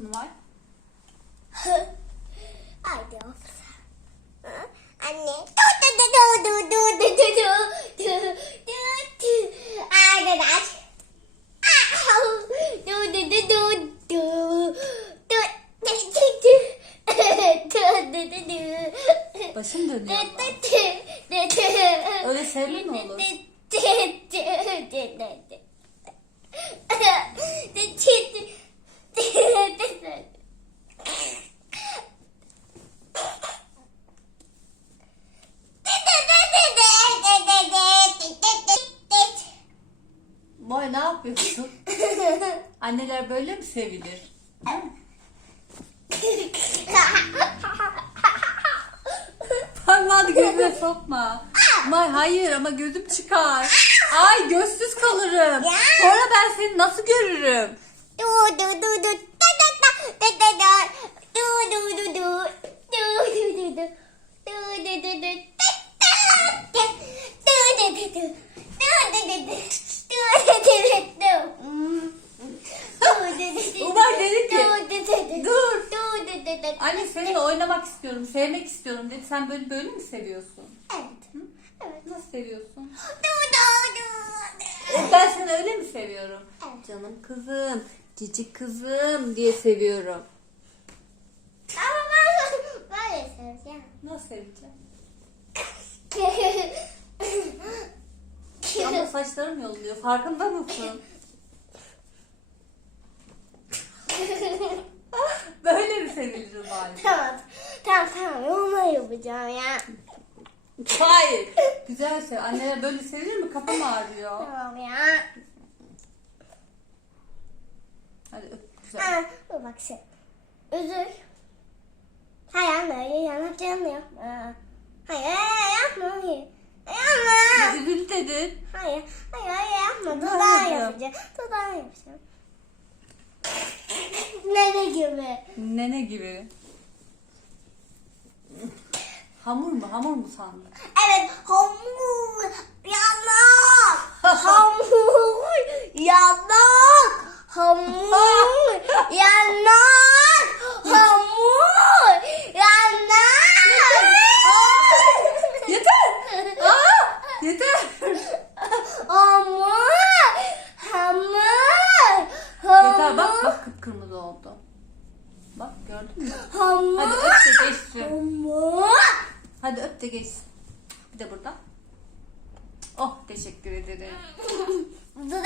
Burası var. Haydi Anne. Arkadaş. Başım dönüyor. Öyle sevme mi olur? Umay ne yapıyorsun? Anneler böyle mi sevilir? Parmağını gözüme sokma. Umay hayır ama gözüm çıkar. Ay gözsüz kalırım. Sonra ben seni nasıl görürüm? Du du du du da da da da da da du du du du du du du du du du du du du Anne seninle oynamak istiyorum, sevmek istiyorum dedi. Sen böyle böyle mi seviyorsun? Evet. Evet. Nasıl seviyorsun? Du du du. E, Ben seni öyle mi seviyorum? Evet. Canım kızım, cici kızım diye seviyorum. Ama ben böyle seveceğim. Nasıl seveceğim? Ama saçlarım yolluyor. Farkında mısın? Böyle tamam. Tamam tamam. Onu yapacağım ya. Hayır. Güzel sev. Anneler böyle sevilir mi? Kafam ağrıyor. Tamam ya. Hadi öp. Güzel. Ha, dur bak sen. Üzül. Hayır böyle yanak canlı yapma. Hayır yapma. Hayır. Yapma. Üzül dedin. Hayır hayır hayır yapma. Dudağı Hayır. yapacağım. Dudağı yapacağım. Nene gibi. Nene gibi. Hamur mu? Hamur mu sandın? Evet hamur yanak. hamur yanak. Hamur yanak. Hamur yanak. Yeter! Aa! Yeter! Hamur. Hamur. Hamur. Yeter bak bak kıpkırmızı. Bak gördün mü? Hamur. Hadi öp de geçsin. Hamur. Hadi öp de geçsin. Bir de burada. Oh teşekkür ederim. Dudağı